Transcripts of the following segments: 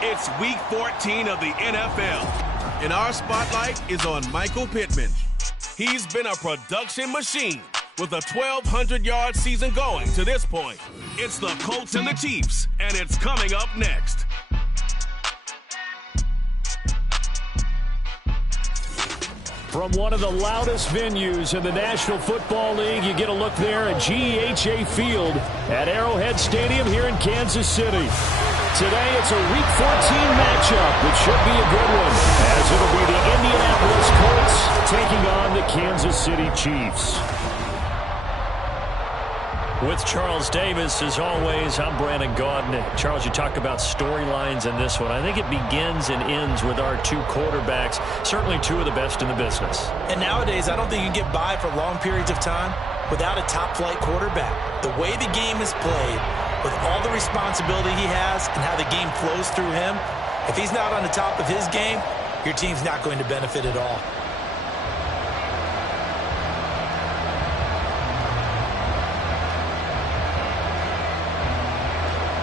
It's week 14 of the NFL, and our spotlight is on Michael Pittman. He's been a production machine with a 1,200-yard season going to this point. It's the Colts and the Chiefs, and it's coming up next. From one of the loudest venues in the National Football League, you get a look there at GEHA Field at Arrowhead Stadium here in Kansas City. Today, it's a Week 14 matchup, which should be a good one, as it'll be the Indianapolis Colts taking on the Kansas City Chiefs. With Charles Davis, as always, I'm Brandon Gaudin. Charles, you talk about storylines in this one. I think it begins and ends with our two quarterbacks, certainly two of the best in the business. And nowadays, I don't think you can get by for long periods of time without a top-flight quarterback. The way the game is played, with all the responsibility he has and how the game flows through him, if he's not on the top of his game, your team's not going to benefit at all.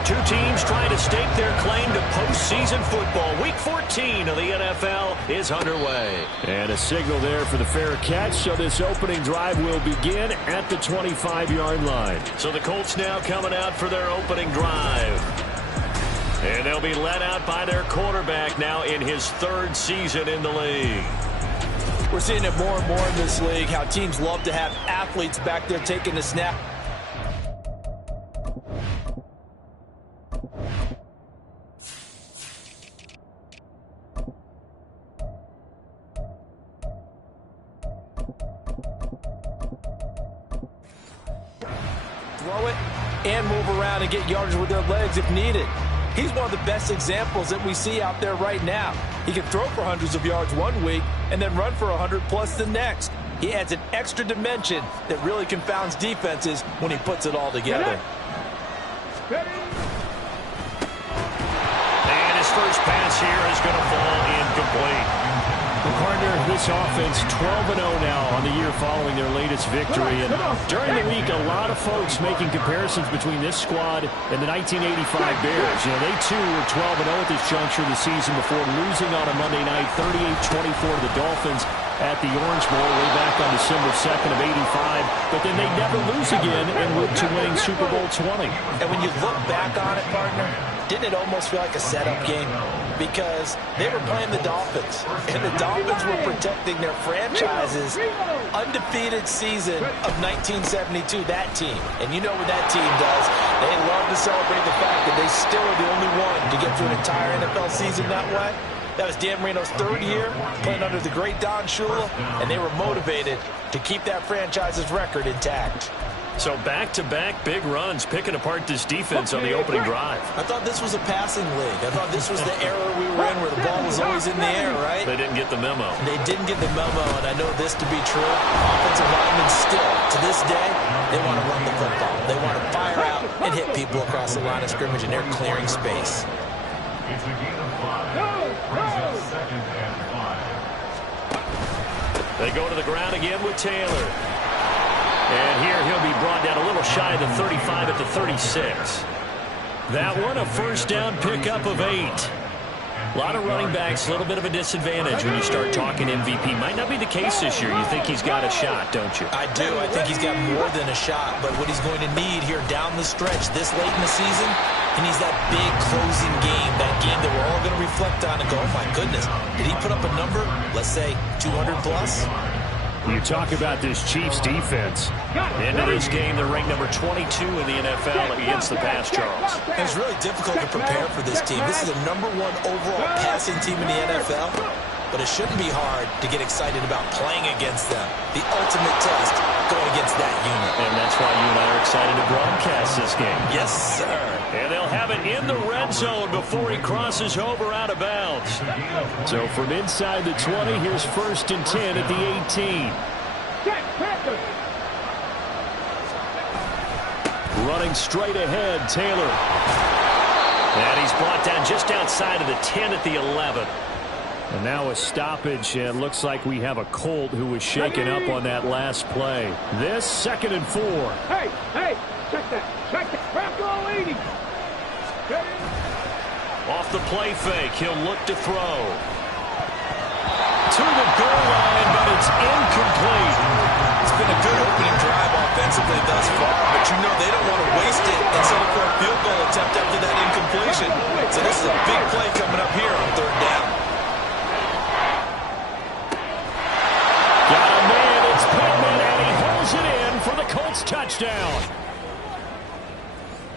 Two teams trying to stake their claim to postseason football. Week 14 of the NFL is underway. And a signal there for the fair catch, so this opening drive will begin at the 25-yard line. So the Colts now coming out for their opening drive. And they'll be led out by their quarterback now in his third season in the league. We're seeing it more and more in this league, how teams love to have athletes back there taking the snap. Throw it and move around and get yardage with their legs if needed. He's one of the best examples that we see out there right now. He can throw for hundreds of yards one week and then run for 100+ the next. He adds an extra dimension that really confounds defenses when he puts it all together. And his first pass here is going to fall incomplete. Well, partner, this offense 12-0 now on the year following their latest victory. And during the week, a lot of folks making comparisons between this squad and the 1985 Bears. You know, they too were 12-0 at this juncture of the season before losing on a Monday night 38-24 to the Dolphins at the Orange Bowl way back on December 2nd of '85. But then they never lose again en route to winning Super Bowl 20. And when you look back on it, partner, didn't it almost feel like a setup game? because they were playing the Dolphins, and the Dolphins were protecting their franchise's undefeated season of 1972, that team. And you know what that team does. They love to celebrate the fact that they still are the only one to get through an entire NFL season that way. That was Dan Marino's third year, playing under the great Don Shula, and they were motivated to keep that franchise's record intact. So back-to-back big runs, picking apart this defense on the opening drive. I thought this was a passing league. I thought this was the era we were in where the ball was always in the air, right? They didn't get the memo. They didn't get the memo, and I know this to be true. Offensive linemen still, to this day, they want to run the football. They want to fire out and hit people across the line of scrimmage, and they're clearing space. It's a gain of 5. Brings up 2nd and 5. They go to the ground again with Taylor. And here he'll be brought down a little shy of the 35 at the 36. That one, a first down pickup of 8. A lot of running backs, a little bit of a disadvantage when you start talking MVP. Might not be the case this year. You think he's got a shot, don't you? I do. I think he's got more than a shot. But what he's going to need here down the stretch this late in the season, he needs that big closing game, that game that we're all going to reflect on and go, oh, my goodness, did he put up a number, let's say, 200 plus? You talk about this Chiefs defense. Into this game, they're ranked number 22 in the NFL against the pass, Charles. It's really difficult to prepare for this team. This is the #1 overall passing team in the NFL, but it shouldn't be hard to get excited about playing against them. The ultimate test going against that unit. And that's why you and I are excited to broadcast this game. Yes, sir. And they'll have it in the red zone before he crosses over out of bounds. So from inside the 20, here's 1st and 10 at the 18. Running straight ahead, Taylor. And he's brought down just outside of the 10 at the 11. And now a stoppage, and looks like we have a Colt who was shaken up on that last play. This 2nd and 4. Hey, check that. Back all 80. Off the play fake, he'll look to throw. To the goal line, but it's incomplete. It's been a good opening drive offensively thus far, but you know they don't want to waste it and settle for a field goal attempt after that incompletion. So this is a big play coming up here on 3rd down. Got a man, it's Pittman, and he holds it in for the Colts touchdown.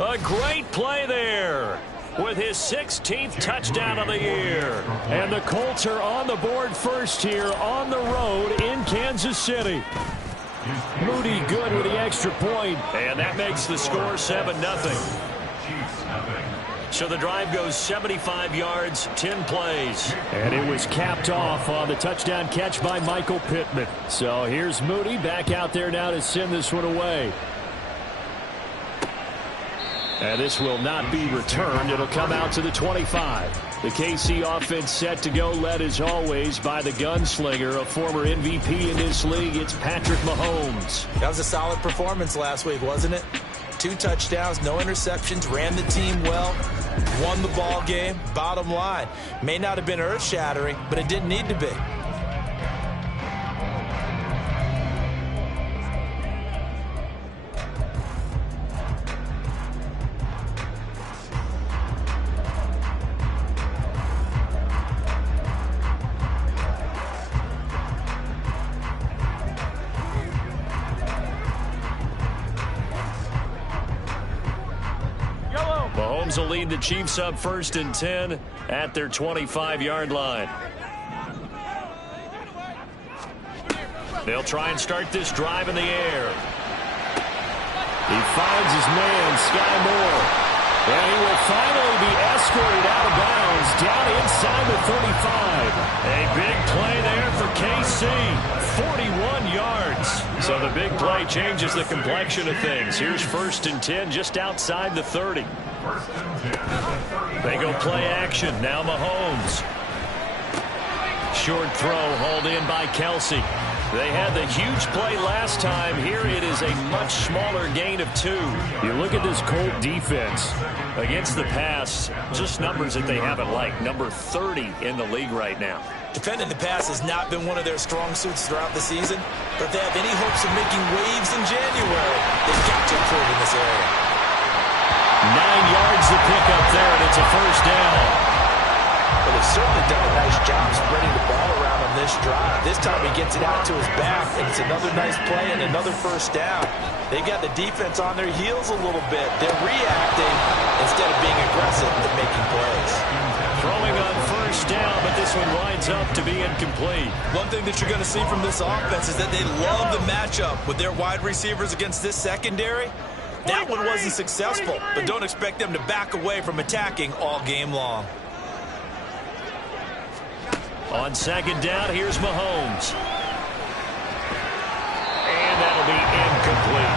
A great play there with his 16th touchdown of the year. And the Colts are on the board first here on the road in Kansas City. Moody good with the extra point, and that makes the score 7-0. So the drive goes 75 yards, 10 plays. And it was capped off on the touchdown catch by Michael Pittman. So here's Moody back out there now to send this one away. And this will not be returned. It'll come out to the 25. The KC offense set to go, led as always by the gunslinger, a former MVP in this league. It's Patrick Mahomes. That was a solid performance last week, wasn't it? 2 touchdowns, no interceptions, ran the team well, won the ball game. Bottom line, may not have been earth-shattering, but it didn't need to be. Mahomes will lead the Chiefs up 1st and 10 at their 25-yard line. They'll try and start this drive in the air. He finds his man, Sky Moore. And he will finally be escorted out of bounds down inside the 35. A big play there for KC. 41 yards. So the big play changes the complexion of things. Here's 1st and 10 just outside the 30. They go play action. Now Mahomes. Short throw hauled in by Kelsey. They had the huge play last time. Here it is a much smaller gain of 2. You look at this Colt defense against the pass, just numbers that they haven't liked. Number 30 in the league right now. Defending the pass has not been one of their strong suits throughout the season, but if they have any hopes of making waves in January, they've got to improve in this area. 9 yards to pick up there, and it's a 1st down. But They've certainly done a nice job spreading the ball around on this drive. This time he gets it out to his back, and it's another nice play and another first down. They've got the defense on their heels a little bit. They're reacting instead of being aggressive and making plays. Throwing on first down, but this one winds up to be incomplete. One thing that you're going to see from this offense is that they love the matchup with their wide receivers against this secondary. That one wasn't successful, but don't expect them to back away from attacking all game long. On second down, here's Mahomes. And that'll be incomplete.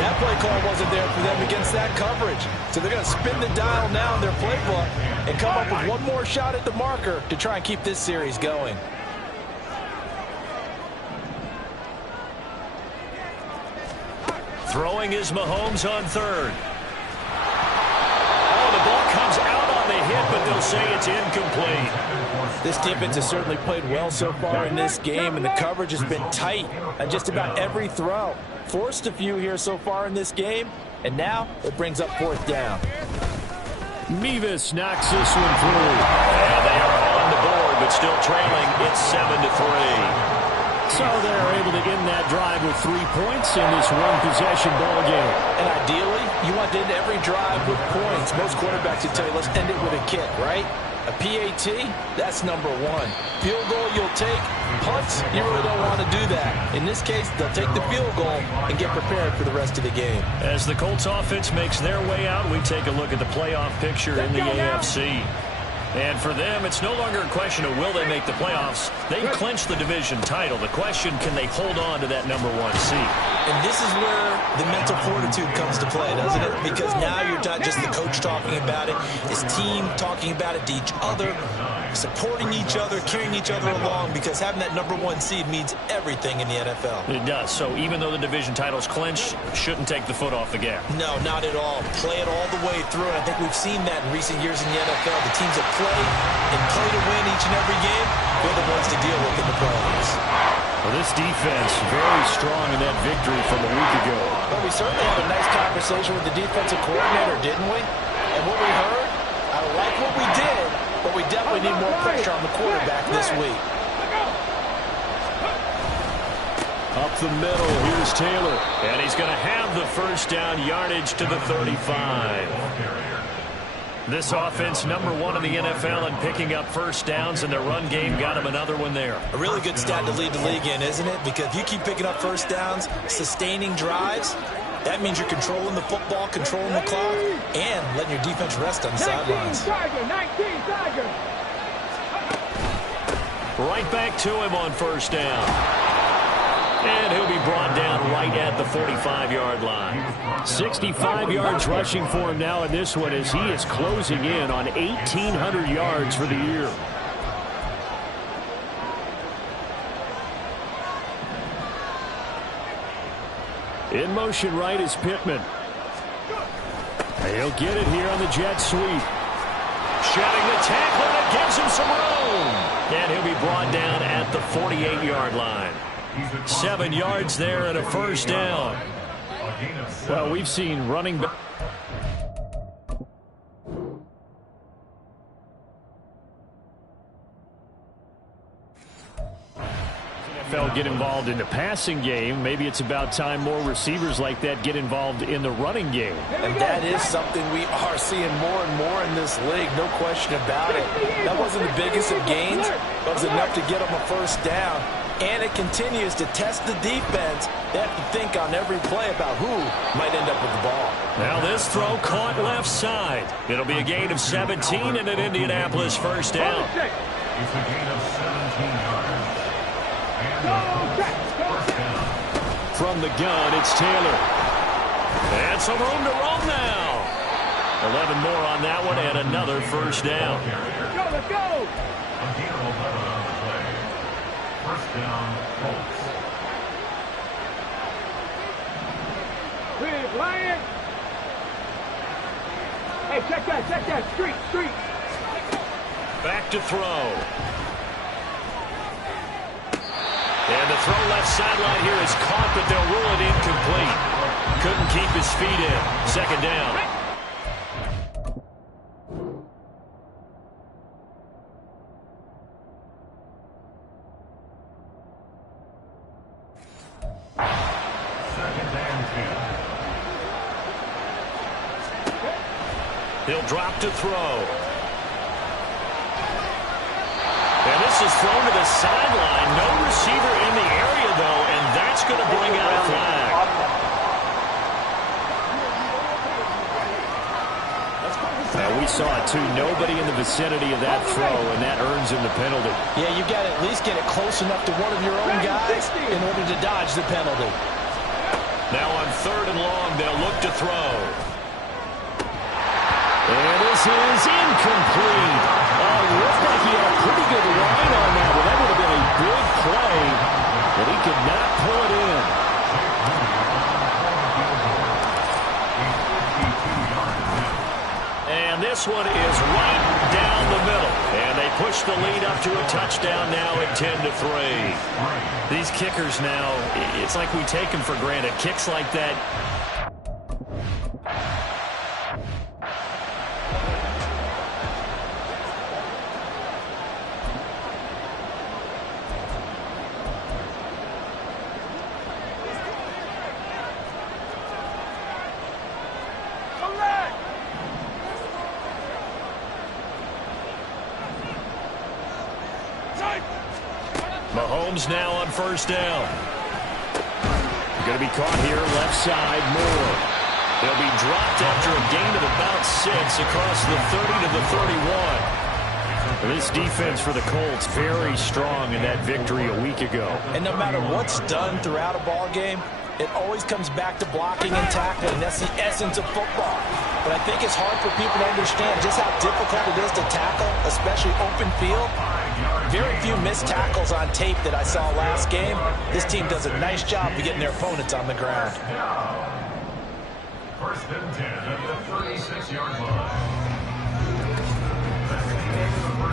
That play call wasn't there for them against that coverage. So they're going to spin the dial now in their playbook and come up with one more shot at the marker to try and keep this series going. Throwing is Mahomes on third. Oh, the ball comes out on the hit, but they'll say it's incomplete. This defense has certainly played well so far in this game, and the coverage has been tight on just about every throw. Forced a few here so far in this game, and now it brings up fourth down. Mevis knocks this one through. And they are on the board, but still trailing. It's 7-3. So they're able to end that drive with 3 points in this one-possession ball game. And ideally, you want to end every drive with points. Most quarterbacks would tell you, let's end it with a kick, right? A PAT, that's number one. Field goal you'll take. Punts, you really don't want to do that. In this case, they'll take the field goal and get prepared for the rest of the game. As the Colts offense makes their way out, we take a look at the playoff picture in the AFC. And for them, it's no longer a question of will they make the playoffs. They've clinched the division title. The question, can they hold on to that number 1 seed? And this is where the mental fortitude comes to play, doesn't it? Because now you're not just the coach talking about it, it's team talking about it to each other, supporting each other, carrying each other along, because having that number 1 seed means everything in the NFL. It does. So even though the division title's clinched, shouldn't take the foot off the gas. No, not at all. Play it all the way through, and I think we've seen that in recent years in the NFL. The teams that play and play to win each and every game, they're the ones to deal with in the playoffs. Well, this defense very strong in that victory from a week ago. Well, we certainly had a nice conversation with the defensive coordinator, didn't we? And what we heard, I like what we did, but we definitely need more pressure on the quarterback this week. Up the middle, here's Taylor. And he's going to have the first down yardage to the 35. This offense, number 1 in the NFL in picking up first downs, and their run game got him another one there. A really good stat to lead the league in, isn't it? Because if you keep picking up first downs, sustaining drives, that means you're controlling the football, controlling the clock, and letting your defense rest on the sidelines. 19 Tiger. Right back to him on first down. And he'll be brought down right at the 45-yard line. 65 yards rushing for him now in this one as he is closing in on 1,800 yards for the year. In motion right is Pittman. He'll get it here on the jet sweep. Shedding the tackle, and it gives him some room. And he'll be brought down at the 48-yard line. 7 yards there and a first down. Well, we've seen running back. NFL get involved in the passing game. Maybe it's about time more receivers like that get involved in the running game. And that is something we are seeing more and more in this league, no question about it. That wasn't the biggest of gains, but it was enough to get them a first down. And it continues to test the defense. They have to think on every play about who might end up with the ball. Now this throw caught left side. It'll be a gain of 17 and an Indianapolis first down. It's a gain of 17 yards. From the gun, it's Taylor. And some room to roam now. 11 more on that one and another first down. Let's go. A gain of 11 on the play. First down, Colts. Big Lion. Hey, check that. Street. Back to throw. And the throw left sideline here is caught, but they'll rule it incomplete. Couldn't keep his feet in. Second down. He'll drop to throw. And this is thrown to the sideline. No receiver in the area, though, and that's going to bring out a flag. We saw it, too. Nobody in the vicinity of that throw, and that earns him the penalty. Yeah, you've got to at least get it close enough to one of your own guys in order to dodge the penalty. Now on 3rd and long, they'll look to throw. And this is incomplete. Looked like he had a pretty good line on that one. That would have been a big play, but he could not pull it in. And this one is right down the middle. And they push the lead up to a touchdown now at 10-3. These kickers now, it's like we take them for granted. Kicks like that. Mahomes now on 1st down. Going to be caught here, left side, Moore. They'll be dropped after a gain of about 6 across the 30 to the 31. This defense for the Colts, very strong in that victory a week ago. And no matter what's done throughout a ball game, it always comes back to blocking and tackling. That's the essence of football. But I think it's hard for people to understand just how difficult it is to tackle, especially open field. Very few missed tackles on tape that I saw last game. This team does a nice job of getting their opponents on the ground. 1st and 10 at the 36-yard line.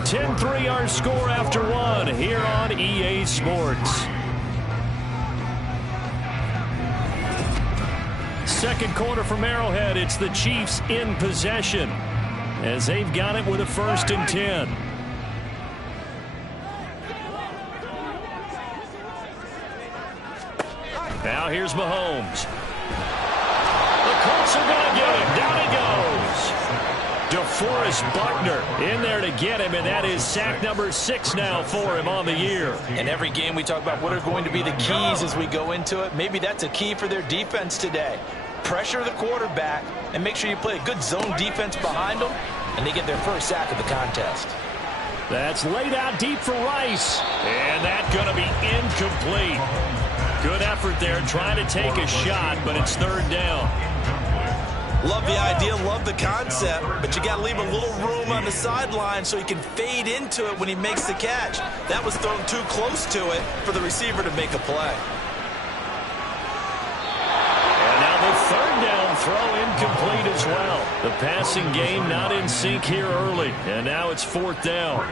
10-3 our score after 1 here on EA Sports. Second quarter from Arrowhead. It's the Chiefs in possession as they've got it with a 1st and 10. Now here's Mahomes. The Colts are going to get him. Down he goes. DeForest Buckner in there to get him, and that is sack number 6 now for him on the year. In every game we talk about what are going to be the keys as we go into it. Maybe that's a key for their defense today. Pressure the quarterback and make sure you play a good zone defense behind them, and they get their first sack of the contest. That's laid out deep for Rice, and that's going to be incomplete. Good effort there, trying to take a shot, but it's 3rd down. Love the idea, love the concept, but you got to leave a little room on the sideline so he can fade into it when he makes the catch. That was thrown too close to it for the receiver to make a play. And now the 3rd down throw incomplete as well. The passing game not in sync here early, and now it's 4th down.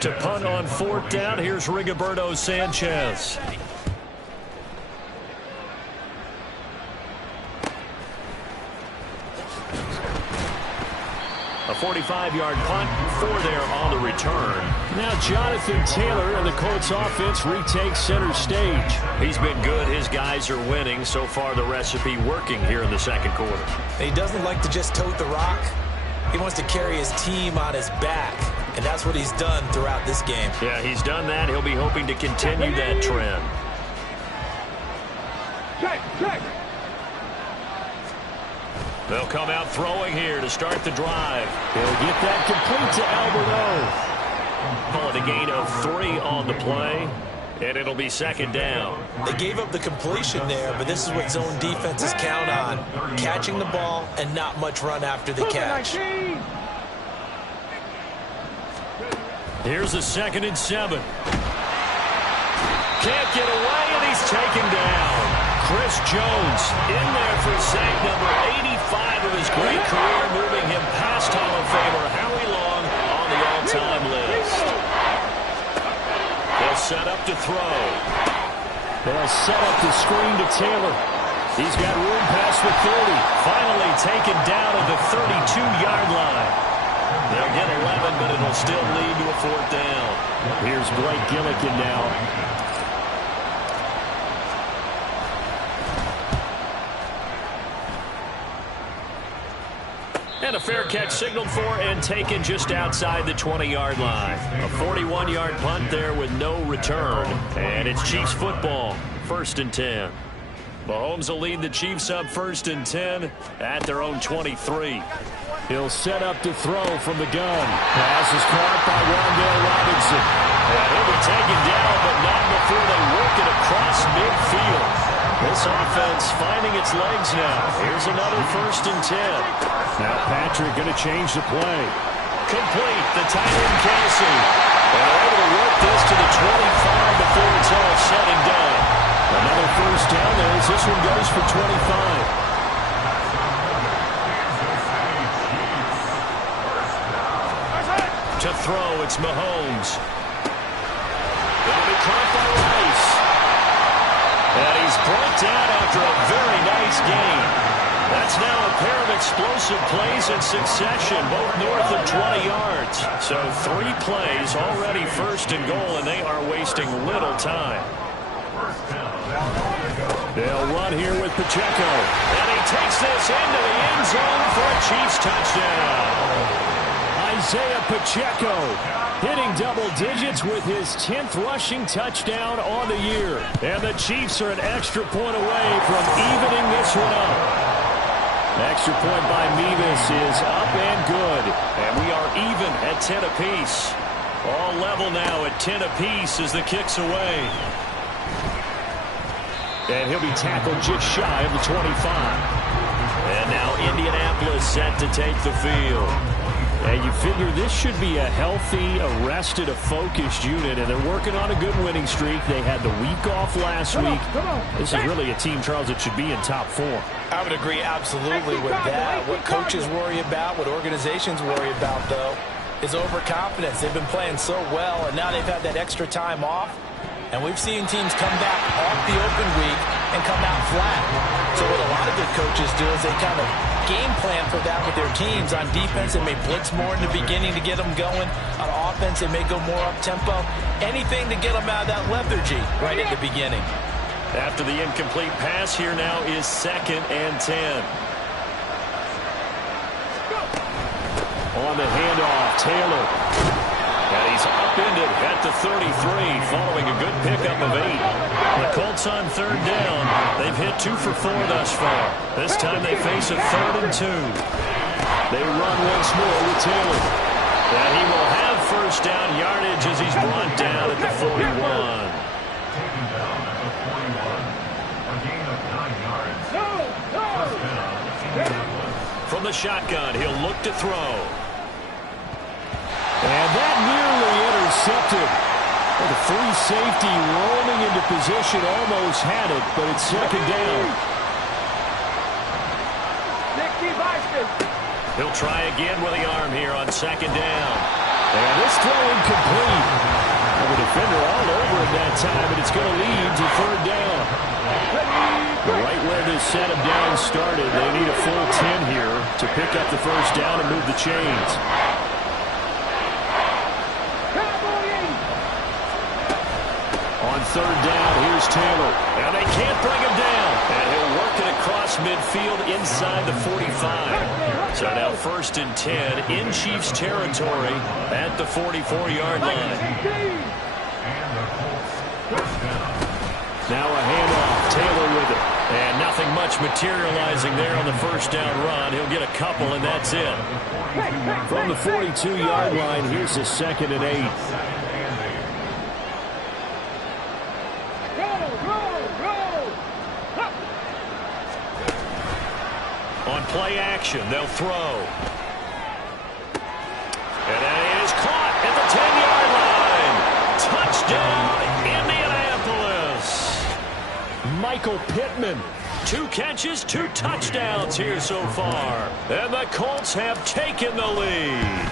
To punt on 4th down, here's Rigoberto Sanchez. A 45-yard punt, 4 there on the return. Now Jonathan Taylor and the Colts offense retakes center stage. He's been good. His guys are winning. So far the recipe working here in the 2nd quarter. He doesn't like to just tote the rock. He wants to carry his team on his back, and that's what he's done throughout this game. Yeah, he's done that. He'll be hoping to continue that trend. Check. They'll come out throwing here to start the drive. He'll get that complete to Alberto. Call it a gain of 3 on the play, and it'll be 2nd down. They gave up the completion there, but this is what zone defenses count on. Catching the ball and not much run after the catch. Here's a 2nd and 7. Can't get away, and he's taken down. Chris Jones in there for sack number 85 of his great career, moving him past Hall of Famer Howie Long on the all-time list. They'll set up to throw. They'll set up the screen to Taylor. He's got room past the 30. Finally taken down at the 32-yard line. They'll get 11, but it'll still lead to a 4th down. Here's Blake Gillikin now. And a fair catch signaled for and taken just outside the 20-yard line. A 41-yard punt there with no return. And it's Chiefs football, 1st and 10. Mahomes will lead the Chiefs up 1st and 10 at their own 23. He'll set up to throw from the gun. Pass is caught by Wan'Dale Robinson. And he'll be taken down, but not before they work it across midfield. This offense finding its legs now. Here's another 1st and 10. Now Patrick going to change the play. Complete. The tight end Kelsey. And they're able to work this to the 25 before it's all said and done. Another 1st down there as this one goes for 25. To throw, it's Mahomes. It'll be caught by Rice. And he's brought down after a very nice gain. That's now a pair of explosive plays in succession, both north of 20 yards. So 3 plays, already 1st and goal, and they are wasting little time. They'll run here with Pacheco. And he takes this into the end zone for a Chiefs touchdown. Isaiah Pacheco hitting double digits with his 10th rushing touchdown on the year. And the Chiefs are an extra point away from evening this one up. Extra point by Mevis is up and good. And we are even at 10 apiece. All level now at 10 apiece as the kick's away. And he'll be tackled just shy of the 25. And now Indianapolis set to take the field. And you figure this should be a healthy, arrested, a focused unit, and they're working on a good winning streak. They had the week off last week. This is really a team, Charles, that should be in top 4. I would agree absolutely with that. What coaches worry about, what organizations worry about, though, is overconfidence. They've been playing so well, and now they've had that extra time off. And we've seen teams come back off the open week and come out flat. So what a lot of good coaches do is they kind of game plan for that with their teams. On defense, they may blitz more in the beginning to get them going. On offense, they may go more up-tempo. Anything to get them out of that lethargy right at the beginning. After the incomplete pass, here now is 2nd and 10. On the handoff, Taylor. And he's upended at the 33 following a good pickup of 8. The Colts on 3rd down. They've hit 2 for 4 thus far. This time they face a 3rd and 2. They run once more with Taylor. And he will have 1st down yardage as he's brought down at the 41. Taken down at the 41. A gain of 9 yards. First down, Indianapolis. From the shotgun, he'll look to throw. And that nearly intercepted. Well, the free safety rolling into position, almost had it, but it's 2nd down. He'll try again with the arm here on 2nd down. And this throw incomplete. Well, the defender all over it that time, and it's going to lead to 3rd down. Right where this set of downs started, they need a full 10 here to pick up the 1st down and move the chains. On 3rd down, here's Taylor. And they can't bring him down. And he'll work it across midfield inside the 45. So now 1st and 10 in Chiefs territory at the 44-yard line. Now a handoff, Taylor with it. And nothing much materializing there on the 1st down run. He'll get a couple, and that's it. From the 42-yard line, here's the 2nd and 8. On play action, they'll throw. And it is caught at the 10-yard line. Touchdown, Indianapolis. Michael Pittman. 2 catches, 2 touchdowns here so far. And the Colts have taken the lead.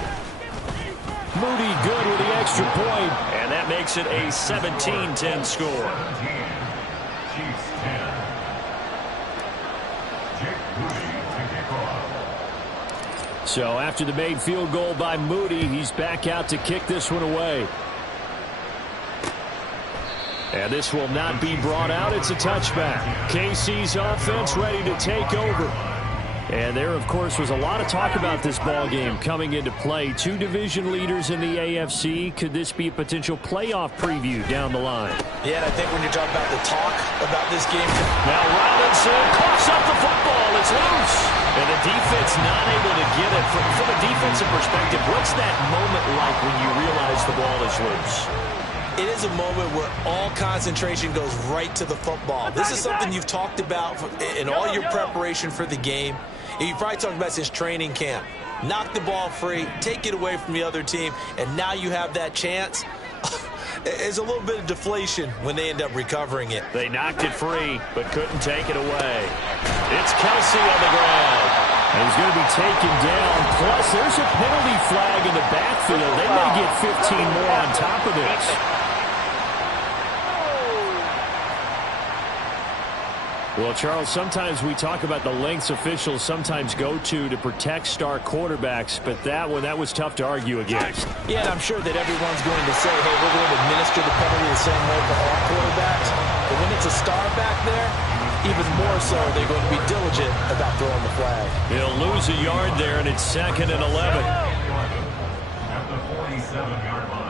Moody good with the extra point. And that makes it a 17-10 score. Chiefs 10. So after the made field goal by Moody, he's back out to kick this one away. And this will not be brought out. It's a touchback. KC's offense ready to take over. And there, of course, was a lot of talk about this ball game coming into play. Two division leaders in the AFC. Could this be a potential playoff preview down the line? Yeah, and I think when you're talking about the talk about this game. Now Robinson coughs up the football. It's loose. And the defense not able to get it. From a defensive perspective, what's that moment like when you realize the ball is loose? It is a moment where all concentration goes right to the football. This is something you've talked about in all your preparation for the game. And you've probably talked about since training camp. Knock the ball free, take it away from the other team, and now you have that chance. It's a little bit of deflation when they end up recovering it. They knocked it free, but couldn't take it away. It's Kelsey on the ground. And he's going to be taken down. Plus, there's a penalty flag in the backfield. They may get 15 more on top of this. Well, Charles, sometimes we talk about the lengths officials sometimes go to protect star quarterbacks, but that was tough to argue against. Yeah, and I'm sure that everyone's going to say, hey, we're going to administer the penalty the same way for all quarterbacks. But when it's a star back there, even more so, they're going to be diligent about throwing the flag. He'll lose a yard there, and it's 2nd and 11. At the 47-yard line.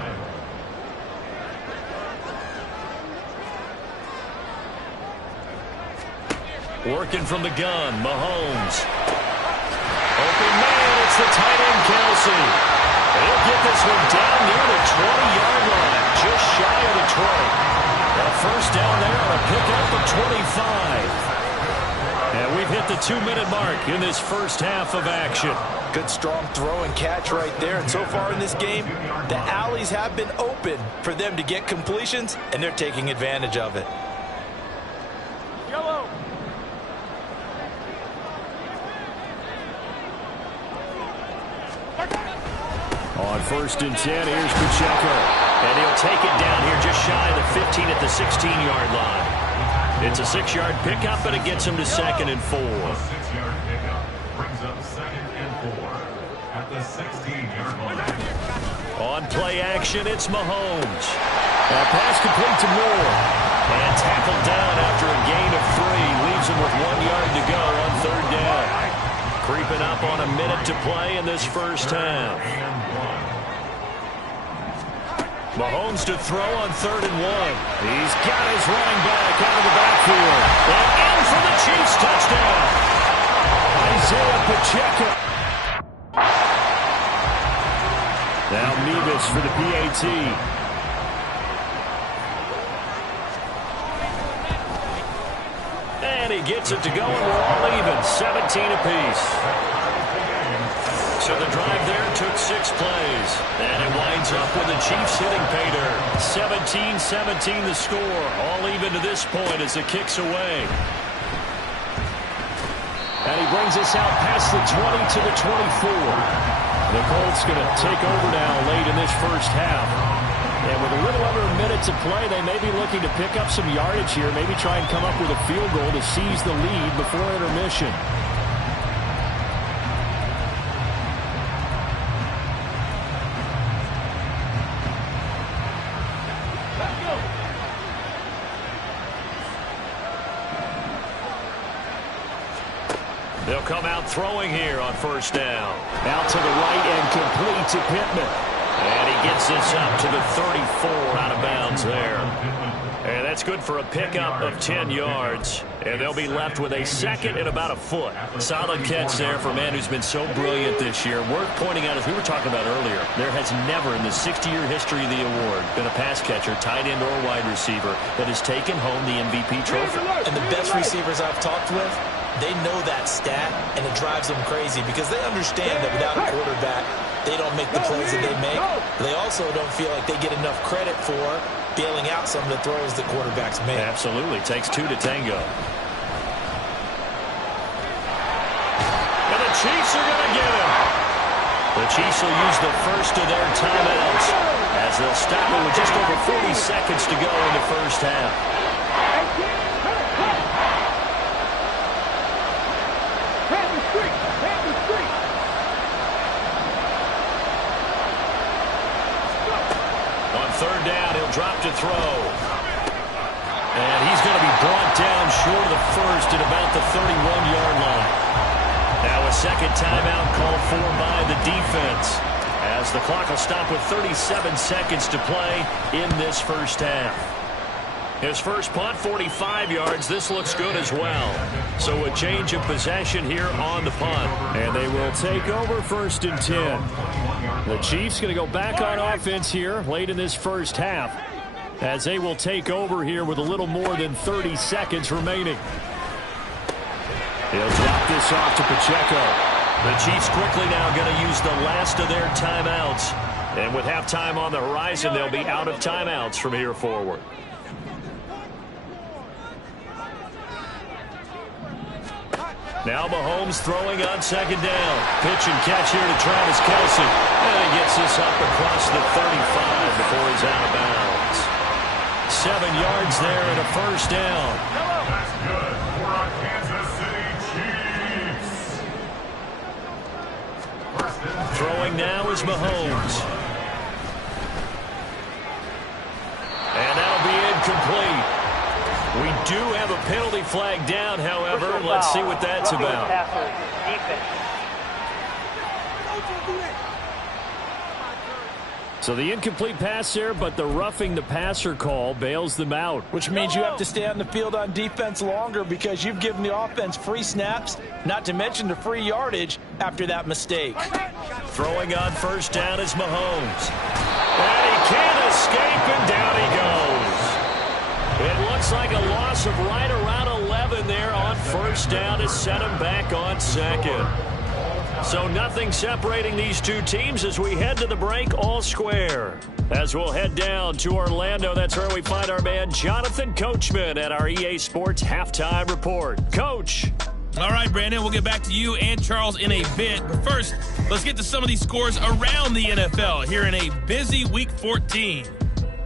Working from the gun, Mahomes. Open man, it's the tight end, Kelsey. He'll get this one down near the 20-yard line, just shy of the 20. A first down there on a pickup of 25. And we've hit the 2-minute mark in this first half of action. Good strong throw and catch right there. And so far in this game, the alleys have been open for them to get completions, and they're taking advantage of it. Yellow. On 1st and 10, here's Pacheco. And he'll take it down here just shy of the 15 at the 16-yard line. It's a 6-yard pickup, but it gets him to 2nd and 4. A 6-yard pickup brings up 2nd and 4 at the 16-yard line. On play action, it's Mahomes. Pass complete to Moore. And tackled down after a gain of 3. Leaves him with 1 yard to go on 3rd down. Creeping up on a minute to play in this first half. Mahomes to throw on 3rd and 1. He's got his running back out of the backfield. And in for the Chiefs touchdown. Isaiah Pacheco. Now Mevis for the PAT. And he gets it to go, and we're all even, 17 apiece. So the drive there took 6 plays. And it winds up with the Chiefs hitting pay dirt. 17-17 the score. All even to this point as it kicks away. And he brings us out past the 20 to the 24. The Colts going to take over now late in this first half. And with a little over a minute to play, they may be looking to pick up some yardage here, maybe try and come up with a field goal to seize the lead before intermission. They'll come out throwing here on 1st down. Out to the right and complete to Pittman. And he gets this up to the 34 out of bounds there. And that's good for a pickup of 10 yards. And they'll be left with a 2nd and about a foot. Solid catch there for a man who's been so brilliant this year. Worth pointing out, as we were talking about earlier, there has never in the 60-year history of the award been a pass catcher, tight end or wide receiver, that has taken home the MVP trophy. And the best receivers I've talked with, they know that stat, and it drives them crazy because they understand that without a quarterback, they don't make the plays that they make. They also don't feel like they get enough credit for bailing out some of the throws that quarterbacks make. Absolutely. Takes 2 to tango. And the Chiefs are going to get him. The Chiefs will use the first of their timeouts as they'll stop it with just over 40 seconds to go in the first half. On 3rd down, he'll drop to throw. And he's going to be brought down short of the first at about the 31-yard line. Now a second timeout called for by the defense, as the clock will stop with 37 seconds to play in this first half. His first punt, 45 yards. This looks good as well. So a change of possession here on the punt. And they will take over 1st and 10. The Chiefs going to go back on offense here late in this first half, as they will take over here with a little more than 30 seconds remaining. He'll drop this off to Pacheco. The Chiefs quickly now going to use the last of their timeouts. And with halftime on the horizon, they'll be out of timeouts from here forward. Now Mahomes throwing on second down. Pitch and catch here to Travis Kelce. And he gets this up across the 35 before he's out of bounds. 7 yards there and a first down. That's good for our Kansas City Chiefs. Throwing now is Mahomes. And that'll be incomplete. We do have a penalty flag down, however. Let's see what that's about. So the incomplete pass there, but the roughing the passer call bails them out. Which means you have to stay on the field on defense longer because you've given the offense free snaps, not to mention the free yardage after that mistake. Throwing on first down is Mahomes. And he can't escape, and down he goes. It looks like a loss of right around 11 there on first down to set him back on second. So nothing separating these two teams as we head to the break all square. As we'll head down to Orlando, that's where we find our man Jonathan Coachman at our EA Sports Halftime Report. Coach. All right, Brandon, we'll get back to you and Charles in a bit. But first, let's get to some of these scores around the NFL here in a busy Week 14.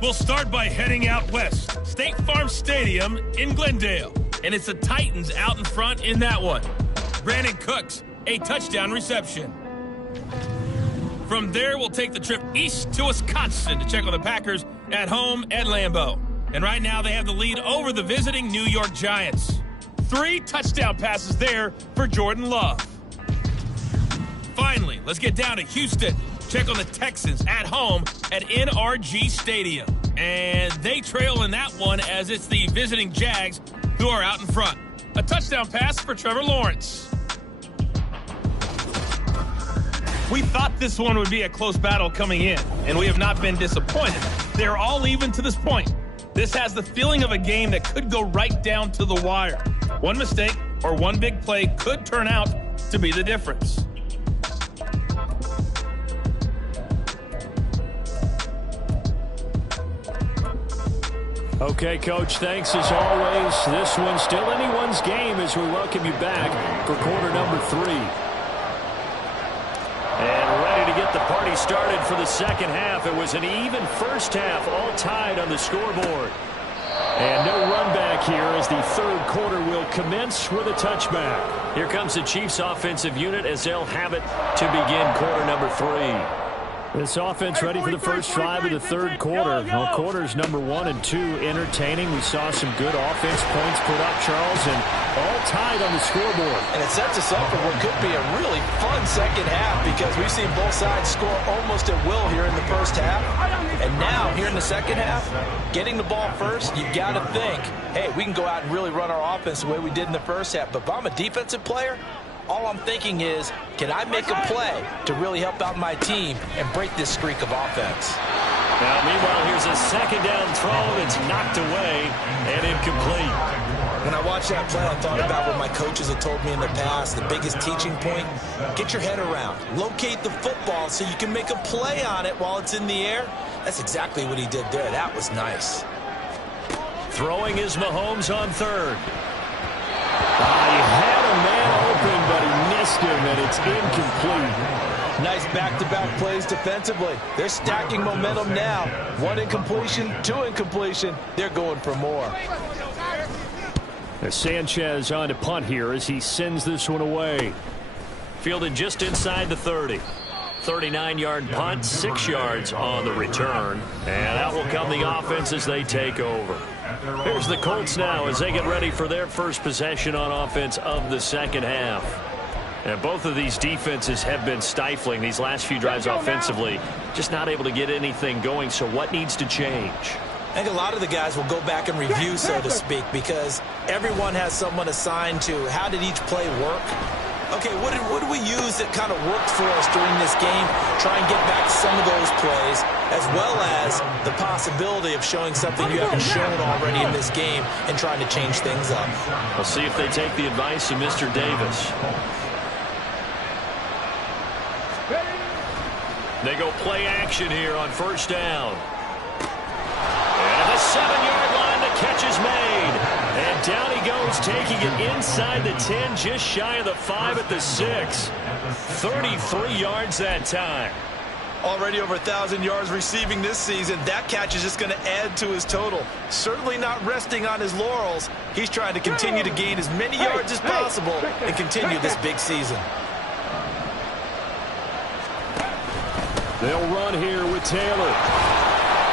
We'll start by heading out west. State Farm Stadium in Glendale. And it's the Titans out in front in that one. Brandon Cooks, a touchdown reception. From there, we'll take the trip east to Wisconsin to check on the Packers at home at Lambeau. And right now, they have the lead over the visiting New York Giants. 3 touchdown passes there for Jordan Love. Finally, let's get down to Houston. Check on the Texans at home at NRG Stadium. And they trail in that one as it's the visiting Jags who are out in front. A touchdown pass for Trevor Lawrence. We thought this one would be a close battle coming in, and we have not been disappointed. They're all even to this point. This has the feeling of a game that could go right down to the wire. One mistake or one big play could turn out to be the difference. Okay, Coach, thanks as always. This one's still anyone's game as we welcome you back for quarter number 3. And ready to get the party started for the second half. It was an even first half, all tied on the scoreboard. And no run back here as the third quarter will commence with a touchback. Here comes the Chiefs offensive unit as they'll have it to begin quarter number 3. This offense ready for the first drive of the third quarter. Well, quarters number 1 and 2 entertaining. We saw some good offense points put up, Charles, and all tied on the scoreboard. And it sets us up for what could be a really fun second half because we've seen both sides score almost at will here in the first half. And now, here in the second half, getting the ball first, you've got to think, hey, we can go out and really run our offense the way we did in the first half. But if I'm a defensive player, all I'm thinking is, can I make a play to really help out my team and break this streak of offense? Now, meanwhile, here's a second down throw that's knocked away and incomplete. When I watched that play, I thought about what my coaches had told me in the past. The biggest teaching point, get your head around. Locate the football so you can make a play on it while it's in the air. That's exactly what he did there. That was nice. Throwing is Mahomes on third. He had a man open, but he missed him, and it's incomplete. Nice back-to-back plays defensively. They're stacking momentum now. 1 incompletion, 2 incompletion. They're going for more. There's Sanchez on to punt here as he sends this one away. Fielded just inside the 30. 39-yard punt, 6 yards on the return. And out will come the offense as they take over. Here's the Colts now as they get ready for their first possession on offense of the second half. And both of these defenses have been stifling these last few drives offensively. Just not able to get anything going. So what needs to change? I think a lot of the guys will go back and review, so to speak, because everyone has someone assigned to how did each play work. Okay, what did we use that kind of worked for us during this game? Try and get back some of those plays, as well as the possibility of showing something you haven't shown already in this game and trying to change things up. We'll see if they take the advice of Mr. Davis. They go play action here on first down. And the 7-yard line, the catch is made. And down he goes, taking it inside the 10, just shy of the 5 at the 6. 33 yards that time. Already over 1,000 yards receiving this season. That catch is just going to add to his total. Certainly not resting on his laurels. He's trying to continue to gain as many yards as possible and continue this big season. They'll run here with Taylor.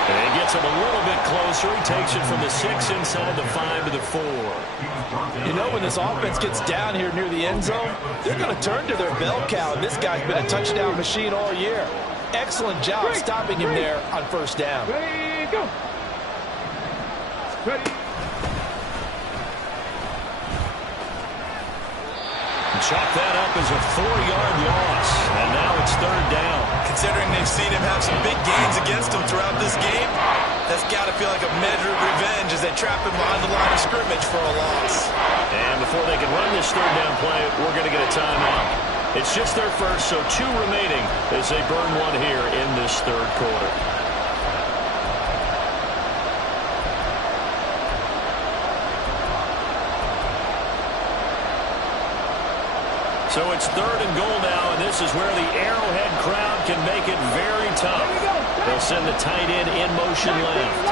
And he gets him a little bit closer. He takes it from the 6 inside the 5 to the 4. You know, when this offense gets down here near the end zone, they're going to turn to their bell cow. And this guy's been a touchdown machine all year. Excellent job stopping him there on first down. Ready, go. Ready. Chalk that up as a 4-yard loss. And now it's third down. Considering they've seen him have some big gains against him throughout this game, that's got to feel like a measure of revenge as they trap him behind the line of scrimmage for a loss. And before they can run this third down play, we're going to get a timeout. It's just their first, so 2 remaining as they burn one here in this third quarter. So it's third and goal now, and this is where the Arrowhead crowd can make it very tough. They'll send the tight end in motion left.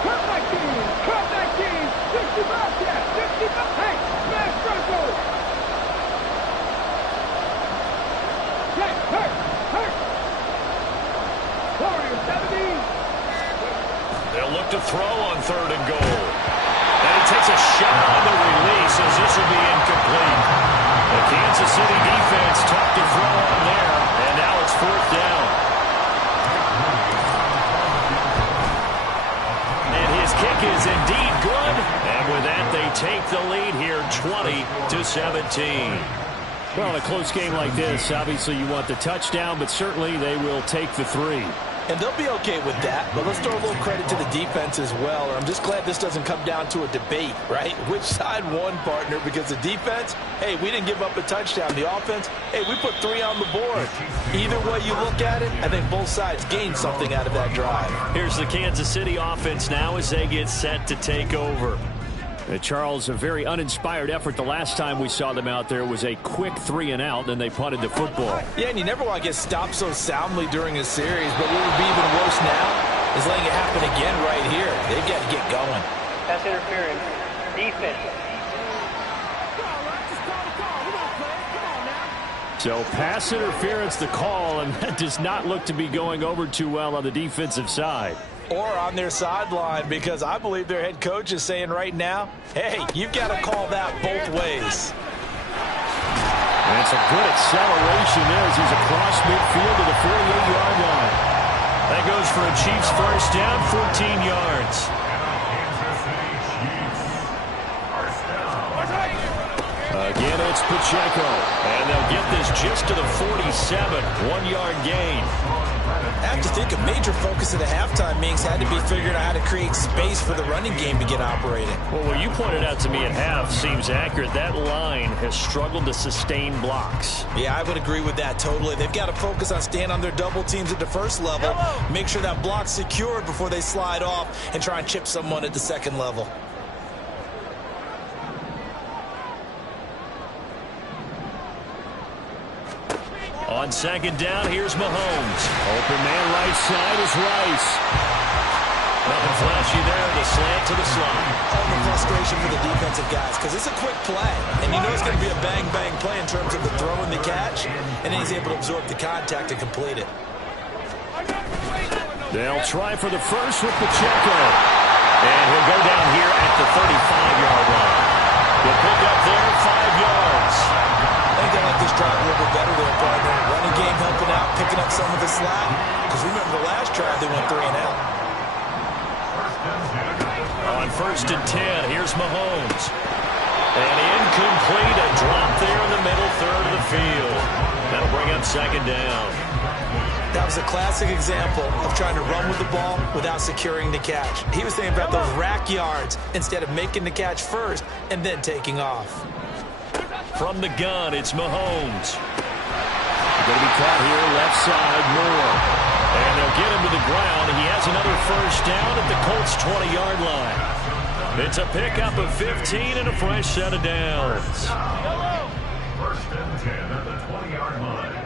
Cut that team! Cut that team! 60 bucks, yeah! 60 bucks! Hey, smash Bronco! Hey, hurt! Hurt! Warrior 70! They'll look to throw on third and goal. And he takes a shot on the release as this will be incomplete. The Kansas City defense tough to throw on there, and now it's fourth down. And his kick is indeed good, and with that they take the lead here 20-17. Well, in a close game like this, obviously you want the touchdown, but certainly they will take the 3. And they'll be okay with that, but let's throw a little credit to the defense as well. I'm just glad this doesn't come down to a debate, right? Which side won, partner? Because the defense, hey, we didn't give up a touchdown. The offense, hey, we put 3 on the board. Either way you look at it, I think both sides gained something out of that drive. Here's the Kansas City offense now as they get set to take over. Charles, a very uninspired effort. The last time we saw them out there was a quick 3 and out, and they punted the football. Yeah, and you never want to get stopped so soundly during a series, but what would be even worse now is letting it happen again right here. They've got to get going. Pass interference. Defense. So pass interference the call, and that does not look to be going over too well on the defensive side. Or on their sideline, because I believe their head coach is saying right now, hey, you've got to call that both ways. And it's a good acceleration there as he's across midfield to the 48-yard line. That goes for a Chiefs first down, 14 yards. Again, it's Pacheco. And they'll get this just to the 47, 1-yard gain. I have to think a major focus at the halftime means had to be figuring out how to create space for the running game to get operating. Well, what you pointed out to me at half seems accurate. That line has struggled to sustain blocks. Yeah, I would agree with that totally. They've got to focus on staying on their double teams at the first level, make sure that block's secured before they slide off, and try and chip someone at the second level. On second down, here's Mahomes. Open man right side is Rice. Nothing flashy there, the slant to the slot. All the frustration for the defensive guys, because it's a quick play, and you know it's going to be a bang-bang play in terms of the throw and the catch, and then he's able to absorb the contact and complete it. They'll try for the first with Pacheco. And he'll go down here at the 35-yard line. He'll pick up there 5 yards. And flat? Because remember the last drive, they went 3 and out. On 1st and 10, here's Mahomes. And incomplete, a drop there in the middle third of the field. That'll bring up 2nd down. That was a classic example of trying to run with the ball without securing the catch. He was thinking about those rack yards instead of making the catch first and then taking off. From the gun, it's Mahomes. Going to be caught here, left side, Moore. And they'll get him to the ground. He has another 1st down at the Colts' 20-yard line. It's a pickup of 15 and a fresh set of downs. 1st and 10 at the 20-yard line.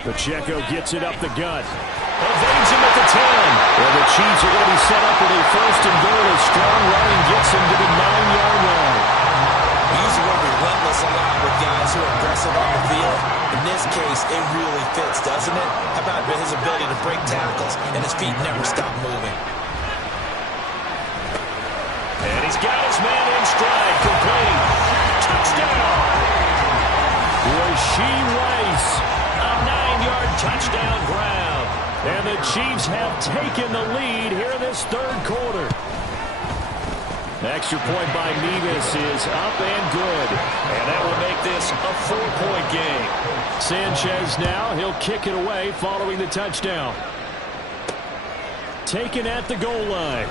Pacheco gets it up the gut. Evades him at the 10. And the Chiefs are going to be set up with a 1st and goal. A strong running gets them to the 9-yard line. We use the word relentless a lot with guys who are aggressive on the field. In this case, it really fits, doesn't it? How about his ability to break tackles and his feet never stop moving? And he's got his man in stride, complete. Touchdown! Rasheed Rice. A 9-yard touchdown grab. And the Chiefs have taken the lead here in this 3rd quarter. Extra point by Nevis is up and good. And that will make this a 4-point game. Sanchez now, he'll kick it away following the touchdown. Taken at the goal line.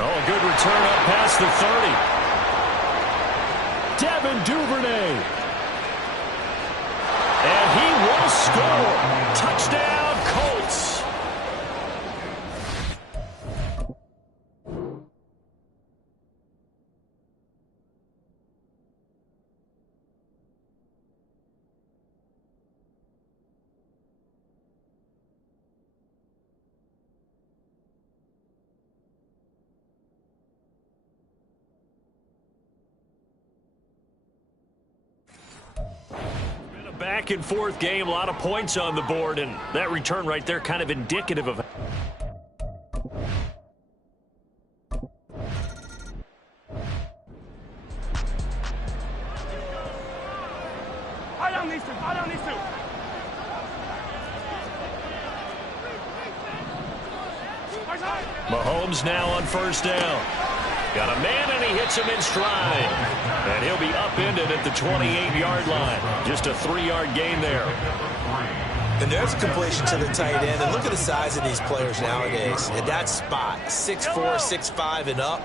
Oh, a good return up past the 30. Devin Duvernay. And he will score. Touchdown, Colts. Back and forth game, a lot of points on the board, and that return right there kind of indicative of. Mahomes now on 1st down. Got a man, and he hits him in stride. And he'll be upended at the 28-yard line. Just a 3-yard gain there. And there's a completion to the tight end. And look at the size of these players nowadays. At that spot, 6'4", 6'5", and up.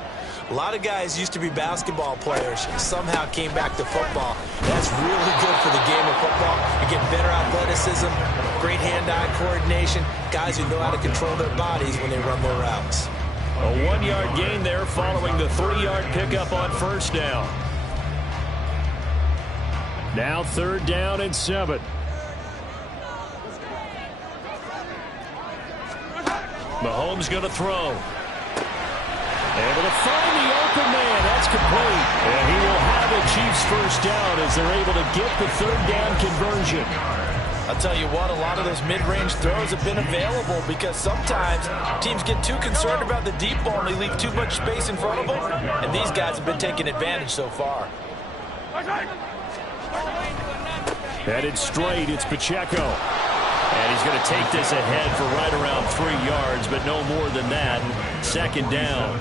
A lot of guys used to be basketball players. Somehow came back to football. That's really good for the game of football. You get better athleticism, great hand-eye coordination, guys who know how to control their bodies when they run their routes. A 1-yard gain there following the 3-yard pickup on 1st down. Now 3rd down and 7. Mahomes going to throw. Able to find the open man. That's complete. And he will have a Chiefs 1st down as they're able to get the 3rd down conversion. I'll tell you what, a lot of those mid-range throws have been available because sometimes teams get too concerned about the deep ball and they leave too much space in front of them. And these guys have been taking advantage so far. Headed straight, it's Pacheco. And he's going to take this ahead for right around 3 yards, but no more than that. 2nd down.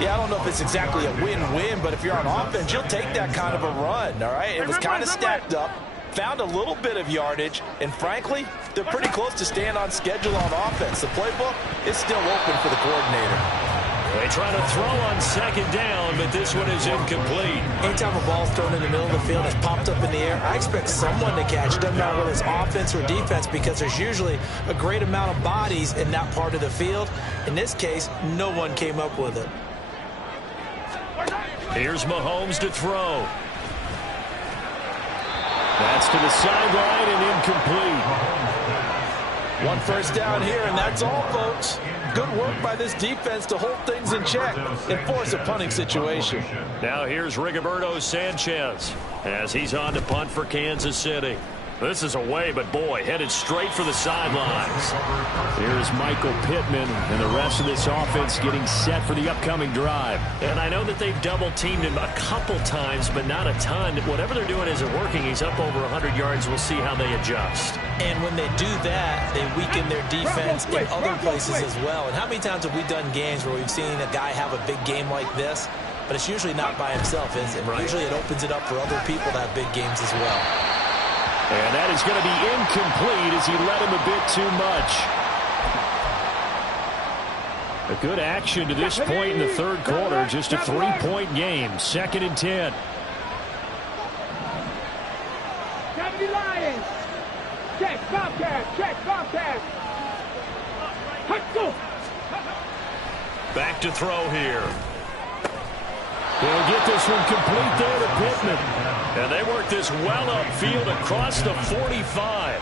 Yeah, I don't know if it's exactly a win-win, but if you're on offense, you'll take that kind of a run, all right? It was kind of stacked up. Found a little bit of yardage, and frankly, they're pretty close to staying on schedule on offense. The playbook is still open for the coordinator. They try to throw on 2nd down, but this one is incomplete. Anytime a ball's thrown in the middle of the field, it's popped up in the air, I expect someone to catch it. Doesn't matter whether it's offense or defense, because there's usually a great amount of bodies in that part of the field. In this case, no one came up with it. Here's Mahomes to throw. That's to the sideline and incomplete. 1 1st down here, and that's all, folks. Good work by this defense to hold things in check and force a punting situation. Now here's Rigoberto Sanchez as he's on to punt for Kansas City. This is away, but boy, headed straight for the sidelines. Here's Michael Pittman and the rest of this offense getting set for the upcoming drive. And I know that they've double-teamed him a couple times, but not a ton. Whatever they're doing isn't working. He's up over 100 yards. We'll see how they adjust. And when they do that, they weaken their defense in other places as well. And how many times have we done games where we've seen a guy have a big game like this, but it's usually not by himself, is it? Right. Usually it opens it up for other people to have big games as well. And that is going to be incomplete as he led him a bit too much. A good action to this point in the third quarter. Just a 3-point game. 2nd and 10. Lions. Check, Bobcat. Check, Bobcat. Let's go. Back to throw here. They'll get this one complete there to Pittman. And they work this well upfield across the 45.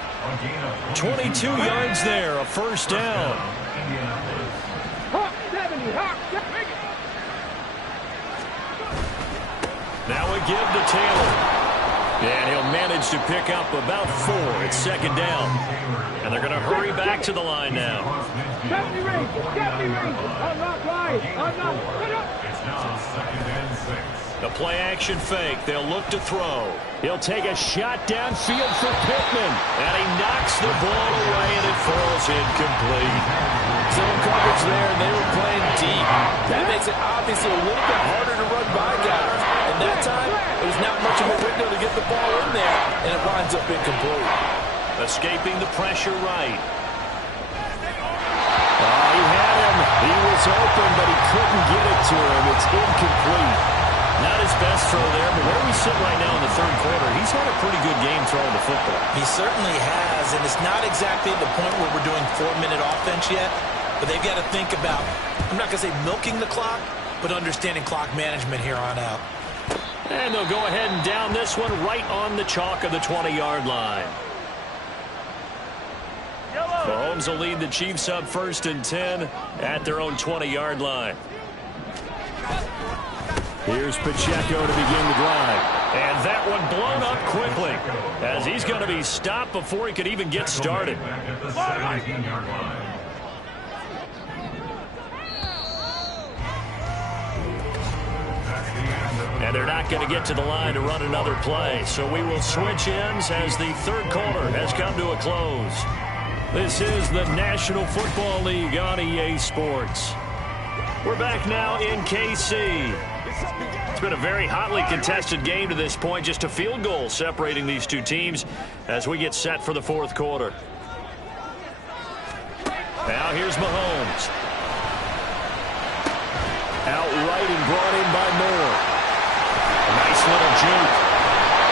22 yards there, a first down. Hawk 70, Hawk 70. Now a give to Taylor. And he'll manage to pick up about 4. It's 2nd down. And they're going to hurry back to the line now. 70 range, 70 range. Unlock line, unlock. It's now 2nd and 6. A play-action fake. They'll look to throw. He'll take a shot downfield for Pittman. And he knocks the ball away, and it falls incomplete. Zone coverage there, and they were playing deep. That makes it obviously a little bit harder to run by guys. And that time, there's not much of a window to get the ball in there, and it winds up incomplete. Escaping the pressure right. He had him. He was open, but he couldn't get it to him. It's incomplete. Not his best throw there, but where we sit right now in the third quarter, he's had a pretty good game throwing the football. He certainly has, and it's not exactly the point where we're doing 4-minute offense yet, but they've got to think about, I'm not going to say milking the clock, but understanding clock management here on out. And they'll go ahead and down this one right on the chalk of the 20-yard line. Mahomes will lead the Chiefs up 1st and 10 at their own 20-yard line. Here's Pacheco to begin the drive. And that one blown up quickly as he's going to be stopped before he could even get started. And they're not going to get to the line to run another play. So we will switch ends as the third quarter has come to a close. This is the National Football League on EA Sports. We're back now in KC. It's been a very hotly contested game to this point. Just a field goal separating these two teams as we get set for the fourth quarter. Now here's Mahomes. Outright and brought in by Moore. A nice little juke.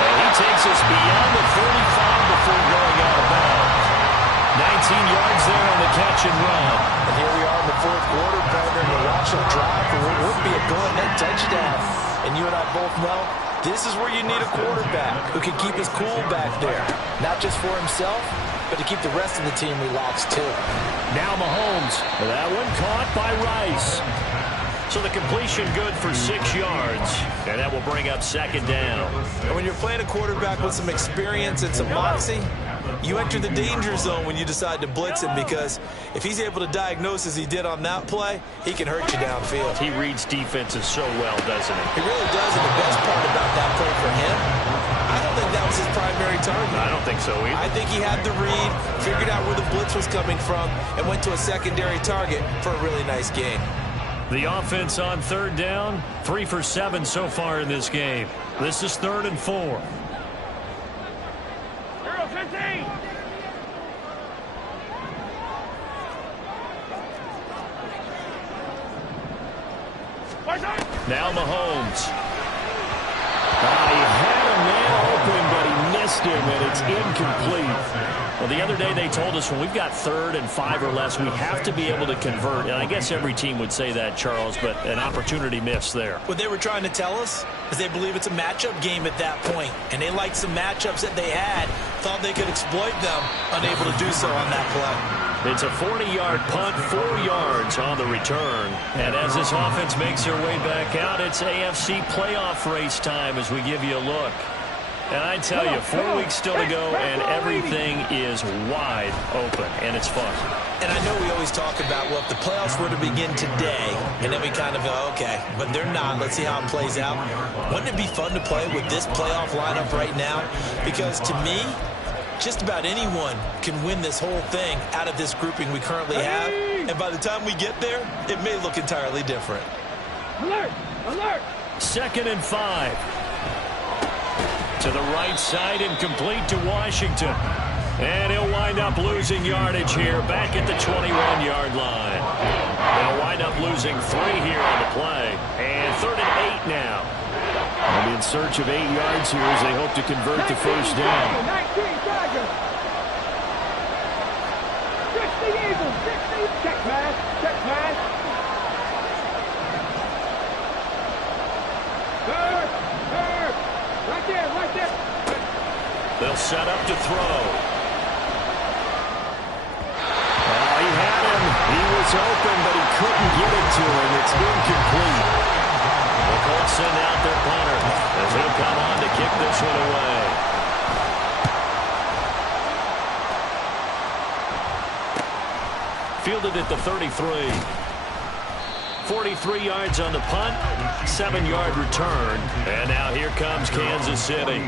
And he takes us beyond the 35 before going out of bounds. 19 yards there on the catch and run. And here we are in the fourth quarter, partner, and we're watching a drive for what would be a go-ahead touchdown. And you and I both know this is where you need a quarterback who can keep his cool back there. Not just for himself, but to keep the rest of the team relaxed too. Now Mahomes. That one caught by Rice. So the completion good for 6 yards. And that will bring up 2nd down. And when you're playing a quarterback with some experience and some moxie, you enter the danger zone when you decide to blitz him, because if he's able to diagnose as he did on that play, he can hurt you downfield. He reads defenses so well, doesn't he? He really does, and the best part about that play for him, I don't think that was his primary target. I don't think so either. I think he had the read, figured out where the blitz was coming from, and went to a secondary target for a really nice game. The offense on 3rd down, 3 for 7 so far in this game. This is 3rd and 4. 15. Now Mahomes. He had a man open, but he missed him, and it's incomplete. Well, the other day they told us when we've got 3rd and 5 or less, we have to be able to convert. And I guess every team would say that, Charles, but an opportunity missed there. What they were trying to tell us is they believe it's a matchup game at that point, and they liked some matchups that they had, thought they could exploit them, unable to do so on that play. It's a 40-yard punt, 4 yards on the return. And as this offense makes their way back out, it's AFC playoff race time as we give you a look. And I tell you, 4 weeks still to go, and everything is wide open, and it's fun. And I know we always talk about, well, if the playoffs were to begin today, and then we kind of go, okay, but they're not. Let's see how it plays out. Wouldn't it be fun to play with this playoff lineup right now? Because to me, just about anyone can win this whole thing out of this grouping we currently have. And by the time we get there, it may look entirely different. Alert! Alert! 2nd and 5. To the right side and complete to Washington. And he'll wind up losing yardage here back at the 21-yard line. They'll wind up losing 3 here on the play. And 3rd and 8 now. They'll be in search of 8 yards here as they hope to convert the first down. 19 Tigers. 60 Eagles. 60. Check pass. Check pass. Third. Third. Right there. Right there. They'll set up to throw. He had him. He was open, but he couldn't get it to him. It's incomplete. The Colts send out their punter as he'll come on to kick this one away. Fielded at the 33. 43 yards on the punt, 7-yard return. And now here comes Kansas City.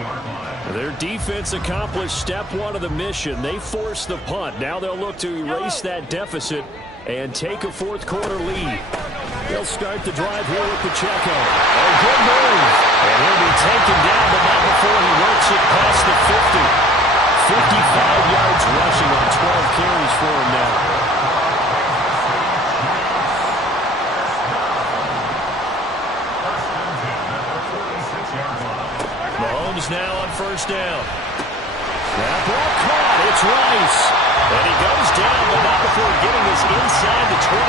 Their defense accomplished step 1 of the mission. They forced the punt. Now they'll look to erase that deficit and take a fourth-quarter lead. They'll start the drive here with Pacheco. A good move. And he'll be taken down, but not before he works it past the 50. 55 yards rushing on 12 carries for him now. Mahomes now on first down. That ball caught. It's Rice. And he goes down, but not before getting this inside the 25.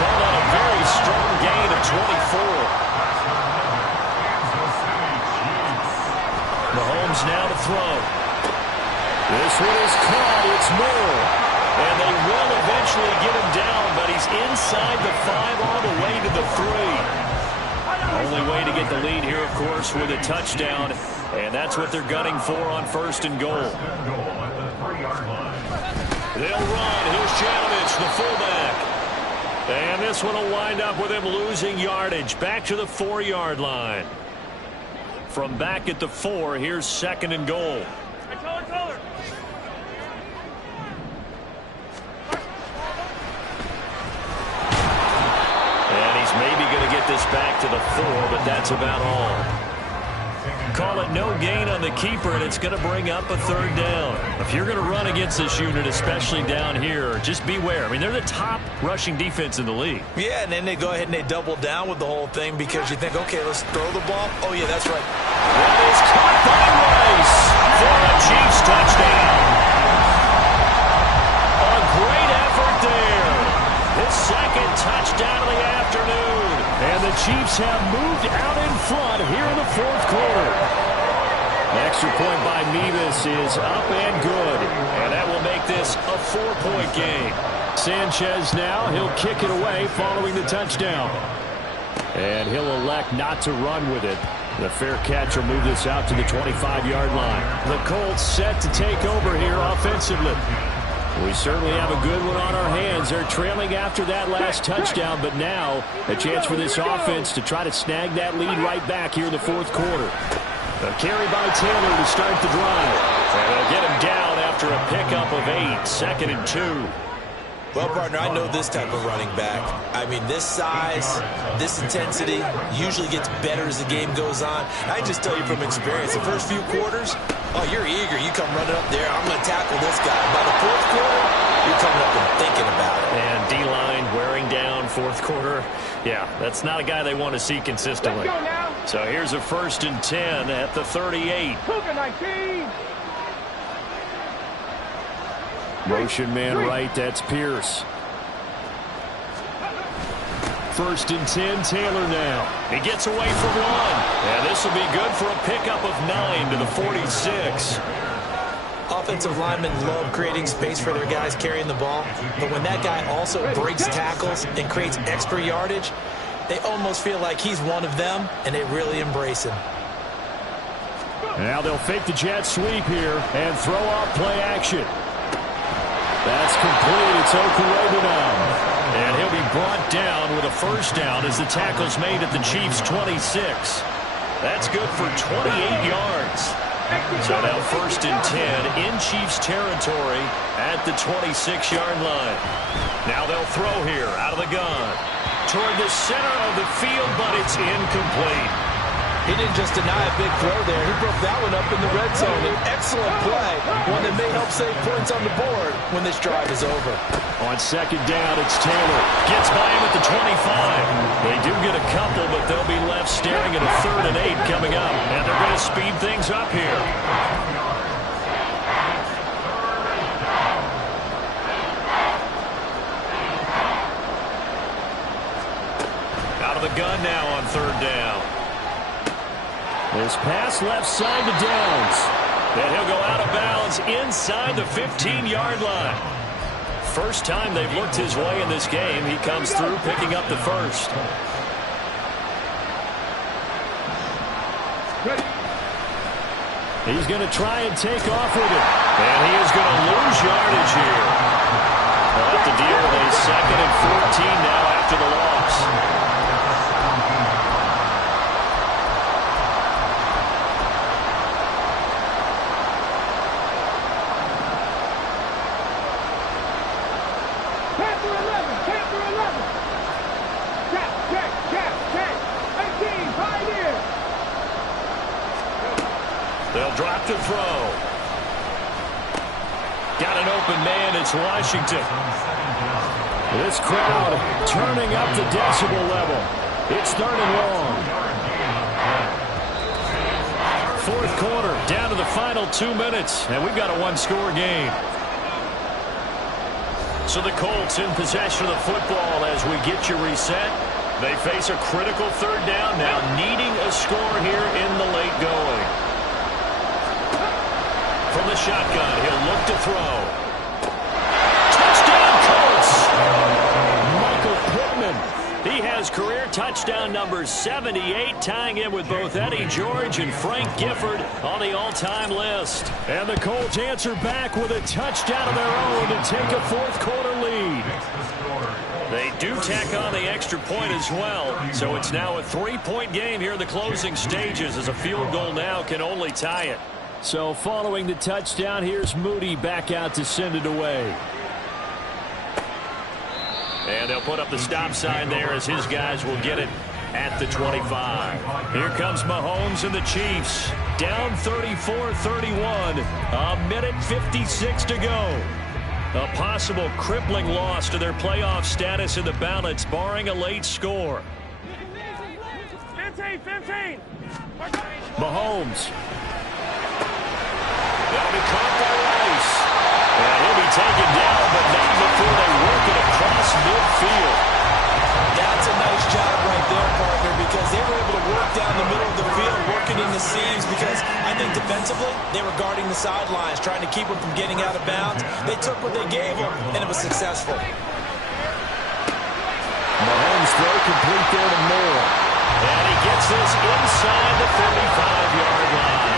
Called on a very strong gain of 24. Mahomes now to throw. This one is caught. It's Moore. And they will eventually get him down, but he's inside the 5 all the way to the 3. Only way to get the lead here, of course, with a touchdown. And that's what they're gunning for on 1st and goal. They'll run. Here's Janovich, the fullback. And this one will wind up with him losing yardage back to the 4-yard line. From back at the 4, here's 2nd and goal. Maybe going to get this back to the 4, but that's about all. Call it no gain on the keeper, and it's going to bring up a 3rd down. If you're going to run against this unit, especially down here, just beware. I mean, they're the top rushing defense in the league. Yeah, and then they go ahead and they double down with the whole thing because you think, okay, let's throw the ball. Oh, yeah, that's right. That is caught by Rice for a Chiefs touchdown. A great effort there. His 2nd touchdown of the afternoon. And the Chiefs have moved out in front here in the 4th quarter. Extra point by Mevis is up and good. And that will make this a 4-point game. Sanchez now, he'll kick it away following the touchdown. And he'll elect not to run with it. The fair catch will move this out to the 25-yard line. The Colts set to take over here offensively. We certainly have a good one on our hands. They're trailing after that last touchdown, but now a chance for this offense to try to snag that lead right back here in the 4th quarter. A carry by Taylor to start the drive. And they'll get him down after a pickup of 8, 2nd and 2. Well, partner, I know this type of running back. I mean, this size, this intensity usually gets better as the game goes on. I just tell you from experience, the first few quarters, oh, you're eager. You come running up there. I'm going to tackle this guy. By the 4th quarter, you're coming up and thinking about it. And D-line wearing down 4th quarter. Yeah, that's not a guy they want to see consistently. So here's a 1st and 10 at the 38. Motion man right, that's Pierce. 1st and 10, Taylor now. He gets away from 1. And this will be good for a pickup of 9 to the 46. Offensive linemen love creating space for their guys carrying the ball. But when that guy also breaks tackles and creates extra yardage, they almost feel like he's one of them, and they really embrace him. Now they'll fake the jet sweep here and throw off play action. That's complete. It's Okurobu now. And he'll be brought down with a first down as the tackle's made at the Chiefs' 26. That's good for 28 yards. So now 1st and 10 in Chiefs territory at the 26-yard line. Now they'll throw here out of the gun toward the center of the field, but it's incomplete. He didn't just deny a big throw there. He broke that one up in the red zone. An excellent play, one that may help save points on the board when this drive is over. On 2nd down, it's Taylor. Gets by him at the 25. They do get a couple, but they'll be left staring at a 3rd and 8 coming up. And they're going to speed things up here. Out of the gun now on 3rd down. This pass left side to Downs. Then he'll go out of bounds inside the 15-yard line. First time they've looked his way in this game. He comes through picking up the first. He's going to try and take off with it. And he is going to lose yardage here. They'll have to deal with a 2nd and 14 now after the loss. They'll drop to throw. Got an open man. It's Washington. This crowd turning up the decibel level. It's 3rd and long. 4th quarter, down to the final 2 minutes, and we've got a 1-score game. So the Colts in possession of the football as we get you reset. They face a critical 3rd down now, needing a score here in the late going. From the shotgun, he'll look to throw. Touchdown, Colts! Michael Pittman. He has career touchdown number 78, tying in with both Eddie George and Frank Gifford on the all-time list. And the Colts answer back with a touchdown of their own to take a 4th quarter lead. They do tack on the extra point as well, so it's now a 3-point game here in the closing stages as a field goal now can only tie it. So following the touchdown, here's Moody back out to send it away. And they'll put up the stop sign there as his guys will get it at the 25. Here comes Mahomes and the Chiefs. Down 34-31. A minute 56 to go. A possible crippling loss to their playoff status in the balance, barring a late score. 15. Mahomes. They'll be caught by Rice. And he'll be taken down, but not before they work it across midfield. That's a nice job right there, partner, because they were able to work down the middle of the field, working in the seams, because I think defensively, they were guarding the sidelines, trying to keep them from getting out of bounds. They took what they gave them, and it was successful. Mahomes throw complete there to Moore. And he gets this inside the 35-yard line.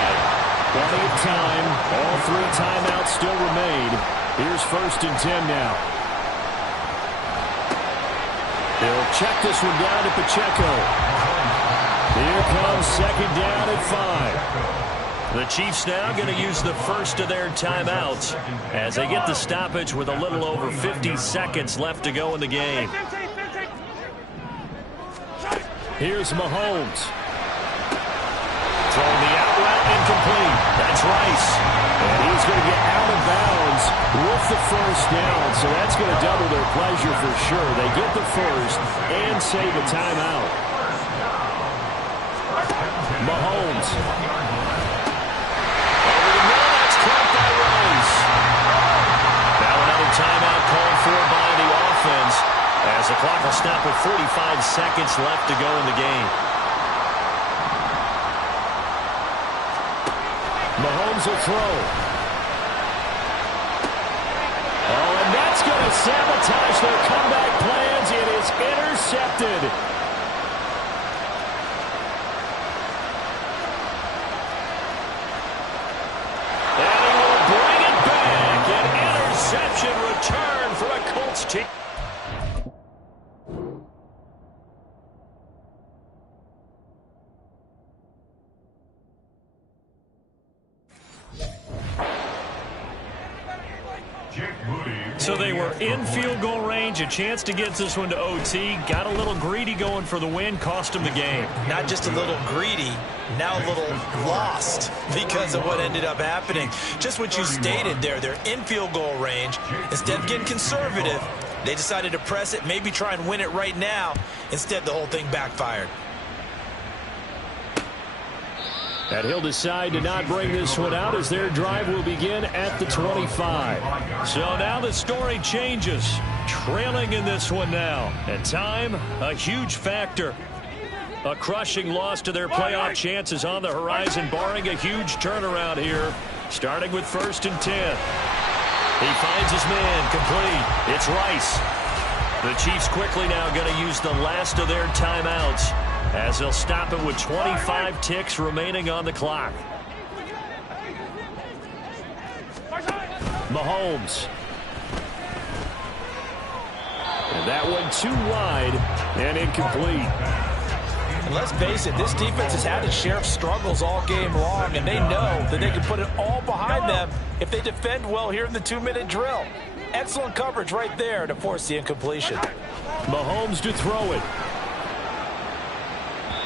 Plenty of time. All 3 timeouts still remain. Here's 1st and 10 now. They'll check this one down to Pacheco. Here comes 2nd down at 5. The Chiefs now going to use the first of their timeouts as they get the stoppage with a little over 50 seconds left to go in the game. Here's Mahomes. Throwing the out route incomplete. That's Rice. And he's going to get out of bounds with the first down, so that's going to double their pleasure for sure. They get the first and save a timeout. Mahomes. Over the middle, that's caught by Rice. Now another timeout called for by the offense as the clock will stop with 45 seconds left to go in the game. Mahomes will throw. Oh, and that's going to sabotage their comeback plans. It is intercepted. So they were in field goal range, a chance to get this one to OT. Got a little greedy going for the win, cost them the game. Not just a little greedy, now a little lost because of what ended up happening. Just what you stated there, they're in field goal range. Instead of getting conservative, they decided to press it, maybe try and win it right now. Instead, the whole thing backfired. And he'll decide to not bring this one out as their drive will begin at the 25. So now the story changes. Trailing in this one now. And time, a huge factor. A crushing loss to their playoff chances on the horizon, barring a huge turnaround here. Starting with 1st and 10. He finds his man, complete. It's Rice. The Chiefs quickly now going to use the last of their timeouts, as they'll stop it with 25 ticks remaining on the clock. Mahomes. And that one too wide and incomplete. And let's face it, this defense has had its share of struggles all game long, and they know that they can put it all behind them if they defend well here in the 2-minute drill. Excellent coverage right there to force the incompletion. Mahomes to throw it.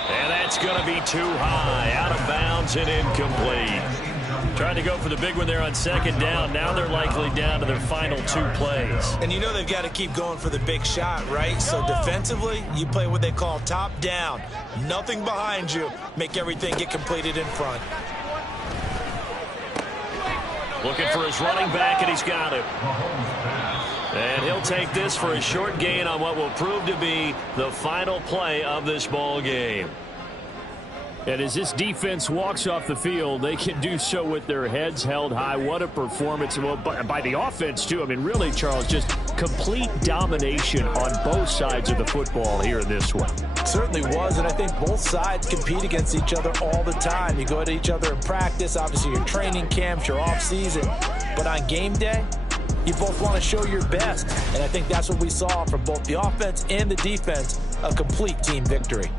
And that's going to be too high, out of bounds and incomplete. Trying to go for the big one there on 2nd down. Now they're likely down to their final 2 plays. And you know they've got to keep going for the big shot, right? So defensively, you play what they call top down. Nothing behind you. Make everything get completed in front. Looking for his running back, and he's got it. And he'll take this for a short gain on what will prove to be the final play of this ball game. And as this defense walks off the field, they can do so with their heads held high. What a performance by the offense, too. I mean, really, Charles, just complete domination on both sides of the football here in this one. Certainly was, and I think both sides compete against each other all the time. You go at each other in practice, obviously your training camps, your off-season. But on game day, you both want to show your best. And I think that's what we saw from both the offense and the defense, a complete team victory.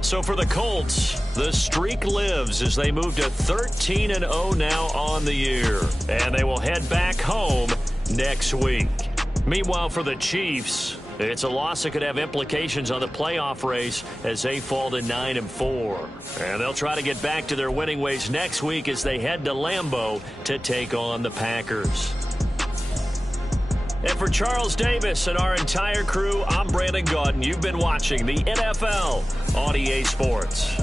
So for the Colts, the streak lives as they move to 13-0 now on the year. And they will head back home next week. Meanwhile, for the Chiefs, it's a loss that could have implications on the playoff race as they fall to 9-4. And they'll try to get back to their winning ways next week as they head to Lambeau to take on the Packers. And for Charles Davis and our entire crew, I'm Brandon Gaudin. You've been watching the NFL on EA Sports.